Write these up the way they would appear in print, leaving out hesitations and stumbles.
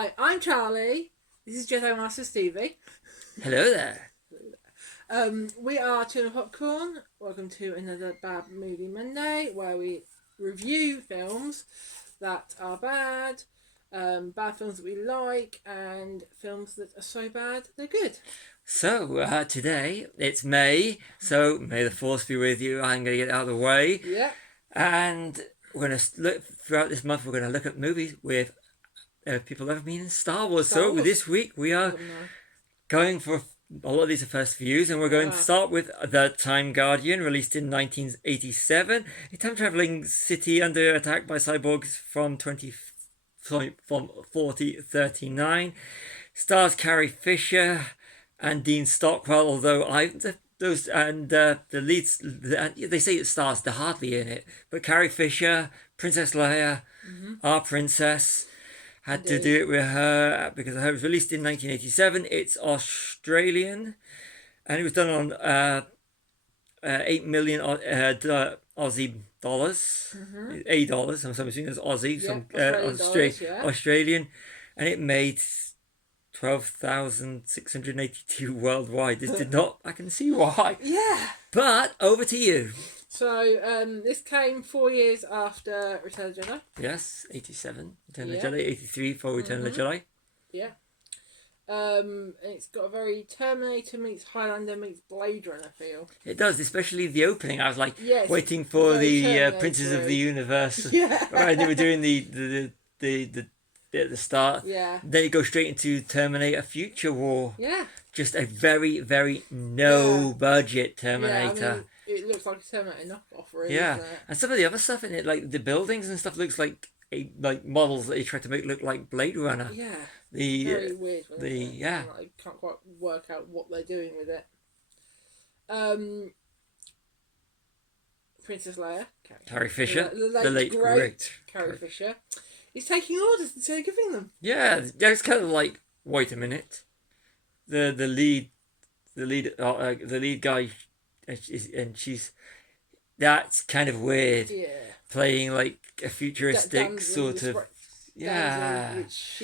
Hi, I'm Charlie. This is Jedi Master Stevie. Hello there. We are Tuna Popcorn. Welcome to another Bad Movie Monday, where we review films that are bad, bad films that we like, and films that are so bad they're good. So, today it's May, so May the Force be with you. I'm going to get out of the way. Yeah. And we're going to look, throughout this month, we're going to look at movies with people that have been in Star Wars. Star Wars. This week we are going for a lot of these are first views, and we're going to start with The Time Guardian, released in 1987. A time-traveling city under attack by cyborgs from 4039. Stars Carrie Fisher and Dean Stockwell, although the leads, they say it stars, they're hardly in it, but Carrie Fisher, Princess Leia, our princess, had to do it with her because it was released in 1987. It's Australian, and it was done on 8 million Aussie dollars, $8. I'm assuming it's Aussie, Australian, and it made 12,682 worldwide. This did not. I can see why. Yeah. But over to you. So this came 4 years after Return of the Jedi. Yes, 87 Return of the Jedi, 83 for Return of the Jedi. Yeah. It's got a very Terminator meets Highlander meets Blade Runner feel. It does, especially the opening. I was like waiting it's for the Terminator-y. Princes of the Universe. Yeah. Right, they were doing the bit at the start. Yeah. Then you go straight into Terminator Future War. Yeah. Just a very, very no budget Terminator. Yeah, I mean, it looks like a Terminator knockoff, really. Yeah, Doesn't it? and some of the other stuff in it, like the buildings and stuff, looks like models that they tried to make look like Blade Runner. Yeah. The very weird. yeah. I can't quite work out what they're doing with it. Princess Leia, Carrie Fisher, the late great Carrie Fisher, is taking orders instead of giving them. Yeah, it's kind of like, wait a minute, the lead guy, that's kind of weird. Yeah. Playing like a futuristic sort of. Yeah. Which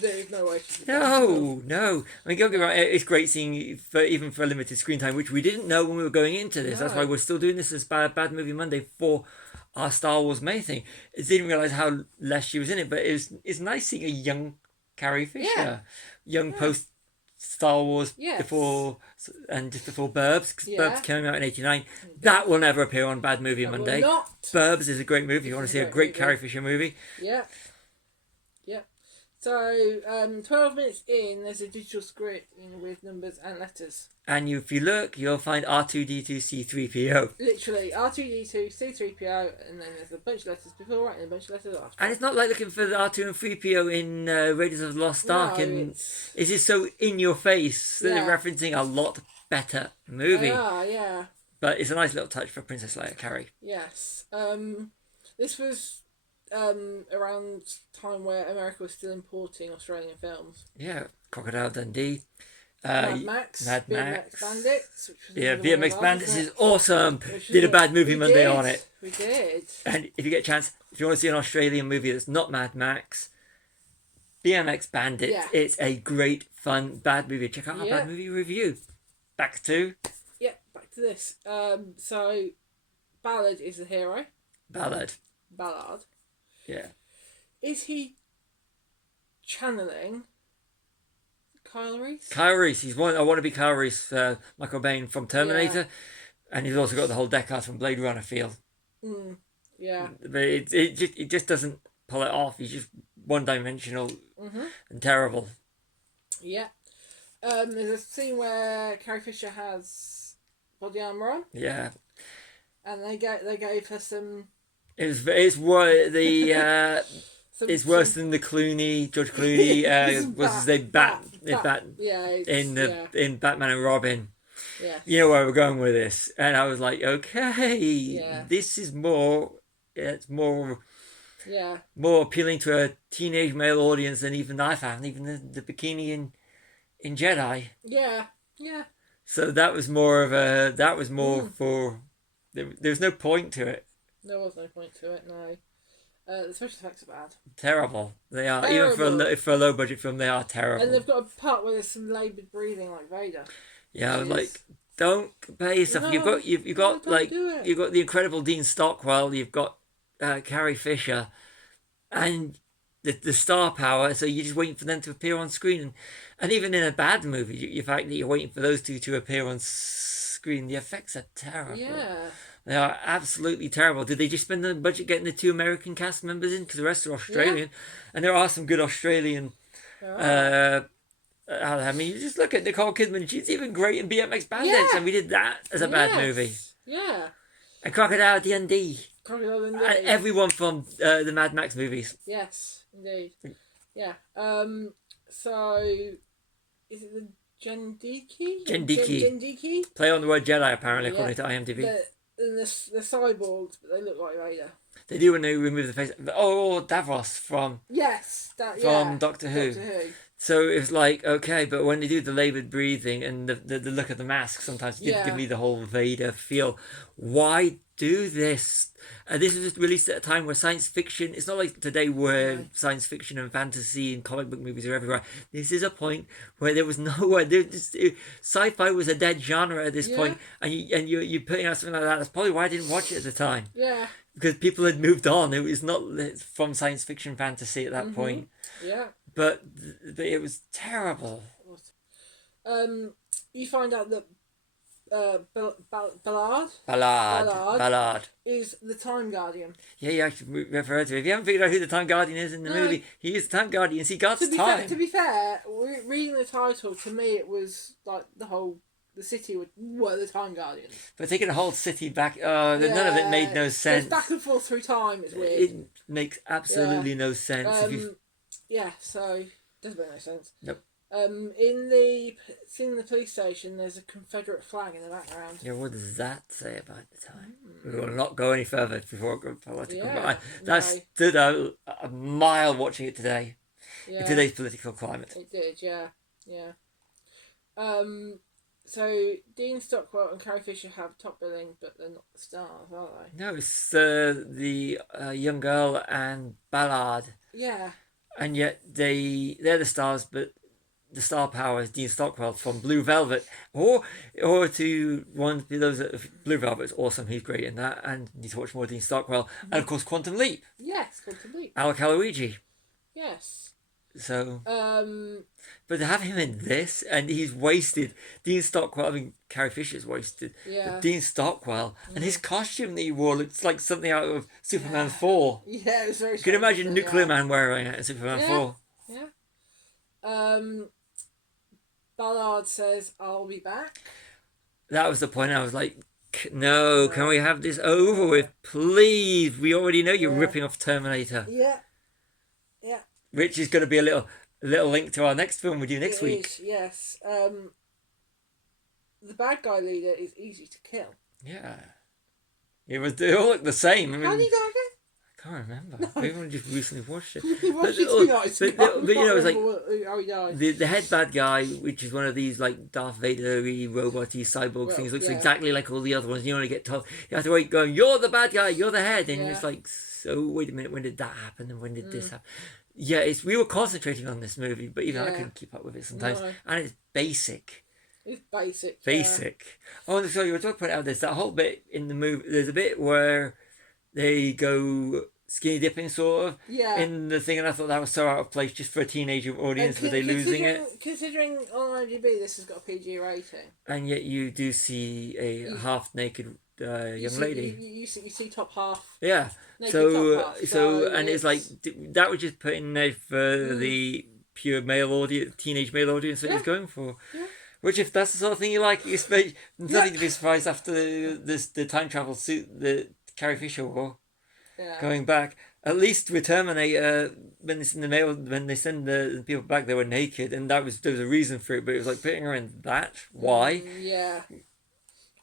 there is no way she's No. I mean, don't get me wrong, it's great seeing even for limited screen time, which we didn't know when we were going into this. No. That's why we're still doing this as Bad Movie Monday for our Star Wars May thing. I didn't realise how less she was in it, but it's nice seeing a young Carrie Fisher. Young post Star Wars before and just before Burbs, because Burbs came out in 89. That will never appear on Bad Movie Monday. Burbs is a great movie. You want to see a great Carrie Fisher movie? Yeah. So 12 minutes in, there's a digital script with numbers and letters. And if you look, you'll find R2D2C3PO. Literally, R2D2, C3PO, and then there's a bunch of letters before and a bunch of letters after. And it's not like looking for the R2 and 3PO in Raiders of the Lost Ark. No, it's just so in your face that they're referencing a lot better movie. Yeah. But it's a nice little touch for Princess Leia, Carrie. Yes. This was around time where America was still importing Australian films. Yeah, Crocodile Dundee. Mad Max Bandits. BMX Bandits is awesome. Did a Bad Movie Monday on it. We did. And if you get a chance, if you want to see an Australian movie that's not Mad Max, BMX Bandits, it's a great, fun, bad movie. Check out our bad movie review. Back to this. So, Ballard is the hero. Ballard. Yeah. Is he channeling Kyle Reese? Kyle Reese. I want to be Kyle Reese, Michael Bain from Terminator, and he's also got the whole Deckard from Blade Runner feel. Yeah. But it just doesn't pull it off. He's just one-dimensional and terrible. Yeah. There's a scene where Carrie Fisher has body armor on. Yeah. And they gave her some. It's worse than the George Clooney. What's his name? In Batman and Robin. Yeah. You know where we're going with this, and I was like, okay, this is more. It's more. Yeah. More appealing to a teenage male audience than even I found, even the bikini in Jedi. Yeah. So that was more of a. That was more for. There was no point to it. There was no point to it, no. The special effects are bad. Terrible. They are. Even Terrible. for a low budget film, they are terrible. And they've got a part where there's some laboured breathing like Vader. Yeah, Which like is... don't compare yourself. No, You've no, got don't like do it. you've got the incredible Dean Stockwell. You've got Carrie Fisher, and the star power. So you're just waiting for them to appear on screen, and even in a bad movie, the fact that you're waiting for those two to appear on screen, the effects are terrible. Yeah. They are absolutely terrible. Did they just spend the budget getting the 2 American cast members in? Because the rest are Australian, and there are some good Australian. I mean, you just look at Nicole Kidman. She's even great in BMX Bandits, and we did that as a bad movie. Yeah. And Crocodile Dundee. Crocodile Dundee. And everyone from the Mad Max movies. Yes, indeed. Yeah. So, is it the Jendiki? Jendiki. Play on the word Jedi, apparently, according to IMDb. The cyborgs, but they look like Vader. They do when they remove the face. Oh, Davros from Doctor Who. So it was like, okay, but when they do the laboured breathing and the look at the mask, sometimes it did give me the whole Vader feel. Why do this? This was released at a time where science fiction, it's not like today where science fiction and fantasy and comic book movies are everywhere. This is a point where there was nowhere. Sci-fi was a dead genre at this point, and you're putting out something like that. That's probably why I didn't watch it at the time. Yeah. Because people had moved on. It was not from science fiction fantasy at that point. Yeah. But it was terrible. You find out that Ballard is the Time Guardian. Yeah, you actually referred to it. If you haven't figured out who the Time Guardian is in the movie, he is the Time Guardian. He guards time. To be fair, reading the title, to me it was like the city were the Time Guardians. But taking a whole city back, none of it made no sense. It's back and forth through time. It's weird. It makes absolutely no sense. So it doesn't make no sense. Nope. In the police station, there's a Confederate flag in the background. Yeah, what does that say about the time? We will not go any further before it goes political. That stood out a mile watching it today. In today's political climate. It did, yeah. So Dean Stockwell and Carrie Fisher have top billing, but they're not the stars, are they? No, it's the young girl and Ballard. Yeah. And yet they're the stars, but the star power is Dean Stockwell from Blue Velvet, or to one of those Blue Velvet is awesome. He's great in that, and you need to watch more Dean Stockwell, and of course Quantum Leap. Yes, Quantum Leap. Alec Aloysius. Yes. So. But to have him in this, and he's wasted. Dean Stockwell. I mean, Carrie Fisher's wasted. Yeah. But Dean Stockwell and his costume that he wore looks like something out of Superman 4. Yeah, it was very. You can imagine Nuclear Man wearing it in Superman 4. Yeah. Ballard says, "I'll be back." That was the point. I was like, "No, can we have this over with, please? We already know you're ripping off Terminator." Yeah. Which is going to be a little link to our next film we do next week. Yes. The bad guy leader is easy to kill. Yeah. They all look the same. I mean, how do you go again? I can't remember. We only just recently watched it. We watched it 2 nights ago. But you know, it's like how he died. The head bad guy, which is one of these like Darth Vader-y, robot-y, cyborg things, looks exactly like all the other ones. You only get told, you have to wait going, "You're the bad guy, you're the head," and it's like, so wait a minute, when did that happen, and when did this happen? Yeah, we were concentrating on this movie, but even I couldn't keep up with it sometimes, and it's basic. It's basic. Basic. Yeah. Oh, so you were talking about this. That whole bit in the movie. There's a bit where they go skinny dipping, sort of. Yeah. In the thing, and I thought that was so out of place just for a teenager audience. Were they losing it? Considering on IMDb this has got a PG rating. And yet you do see a half-naked young lady. You see top half. Yeah. So and it's like that was just putting there for the pure male audience, teenage male audience that he's going for. Yeah. Which, if that's the sort of thing you like, you expect nothing to be surprised after the time travel suit that Carrie Fisher wore. Yeah. Going back, at least with Terminator, when they send the people back, they were naked, and there was a reason for it. But it was like putting her in that. Why? Yeah.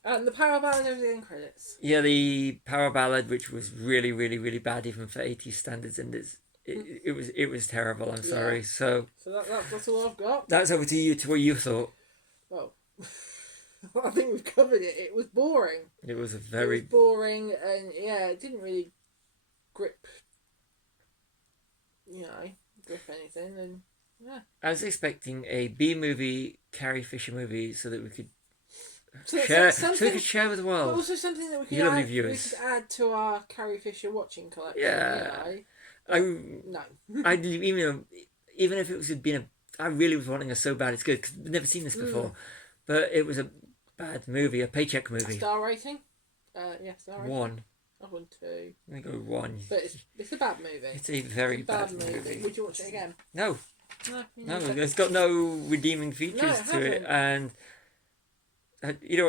And the power ballad over the end credits. Yeah, the power ballad, which was really, really, really bad even for 80s standards, and it was terrible. I'm sorry. So that's all I've got. That's over to you, to what you thought. Well, I think we've covered it. It was boring. It was boring, and it didn't really grip if anything, then yeah. I was expecting a B movie, Carrie Fisher movie, so that we could So share, something, so we could share with the but world. also something that we could You lovely add, viewers. to our Carrie Fisher watching collection. Yeah. But No. no. Even if it was been I really was wanting her so bad it's good because I've never seen this before, but it was a bad movie, a paycheck movie. Star rating? Yeah, star rating. 1. I want 2. I go 1. But it's a bad movie. It's a very bad movie. Would you watch it again? No. No, It's got no redeeming features to it, and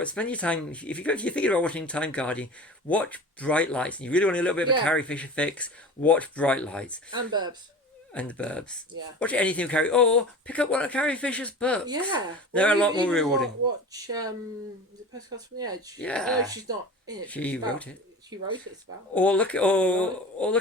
spend your time if you're thinking about watching Time Guardian, watch Bright Lights. And you really want a little bit of a Carrie Fisher fix, watch Bright Lights and Burbs. And the Burbs. Yeah. Watch anything with Carrie, or pick up one of Carrie Fisher's books. Yeah. They're a lot more rewarding. Watch is it Postcards from the Edge? Yeah. No, she's not in it. She wrote it. She wrote it. It's about. Or look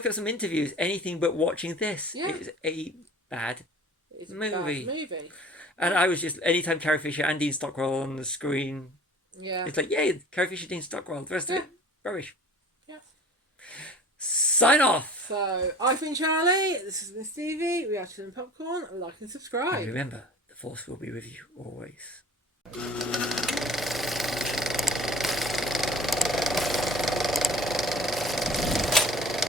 at some interviews. Anything but watching this. Yeah. It's a bad It's movie. A bad movie. And I was just anytime Carrie Fisher and Dean Stockwell on the screen. Yeah. It's like, yay, Carrie Fisher, Dean Stockwell. The rest of it, rubbish. Yeah. Sign off. So, I've been Charlie. This has been Stevie. We are Chilling Popcorn. Like and subscribe. And remember, the Force will be with you always.